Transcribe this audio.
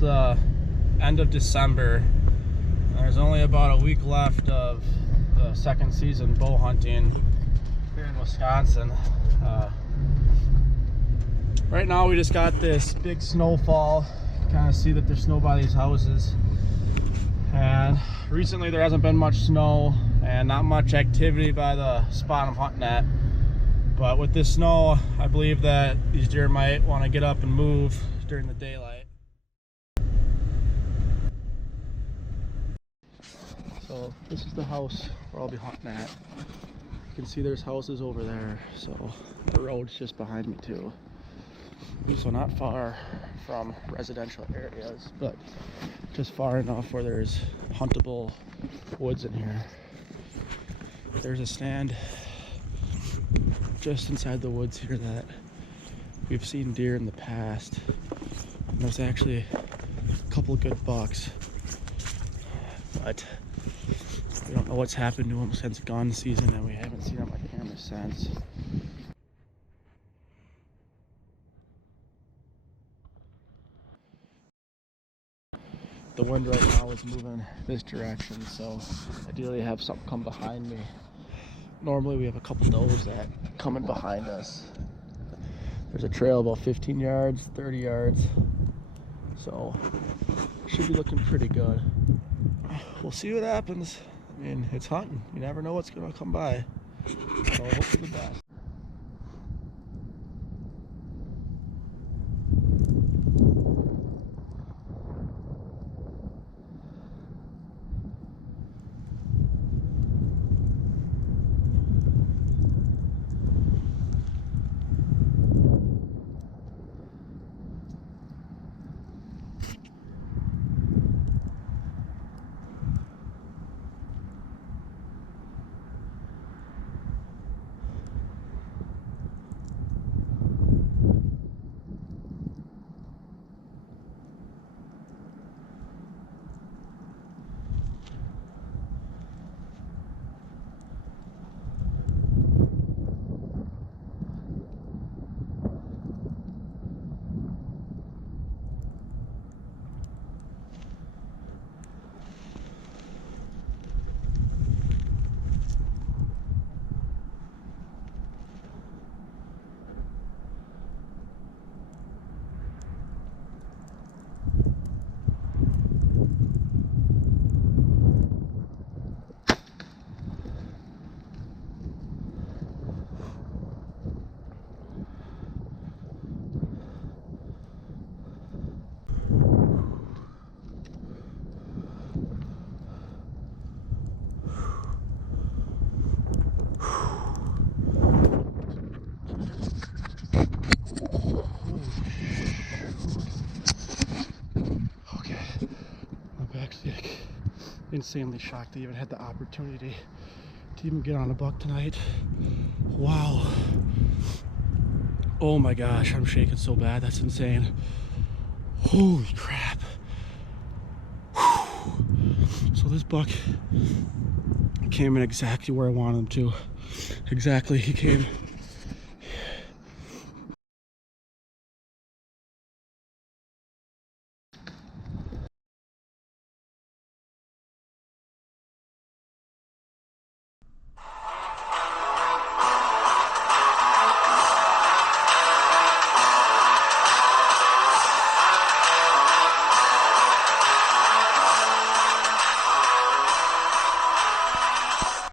the end of December. There's only about a week left of the second season bow hunting here in Wisconsin. Right now we just got this big snowfall. Kind of see that there's snow by these houses. And recently there hasn't been much snow and not much activity by the spot I'm hunting at. But with this snow, I believe that these deer might want to get up and move during the daylight. So this is the house where I'll be hunting at. You can see there's houses over there, so the road's just behind me too. So not far from residential areas, but just far enough where there's huntable woods in here. There's a stand just inside the woods here that we've seen deer in the past. And there's actually a couple of good bucks, but we don't know what's happened to them since gun season, and we haven't seen them on camera since. The wind right now is moving this direction, so ideally have something come behind me. Normally we have a couple does that come in behind us. There's a trail about 15 yards, 30 yards, so should be looking pretty good. We'll see what happens. I mean, it's hunting. You never know what's going to come by, so I hope for the best. Insanely shocked I even had the opportunity to even get on a buck tonight. Wow. Oh my gosh, I'm shaking so bad. That's insane. Holy crap. Whew. So this buck came in exactly where I wanted him to. Exactly. He came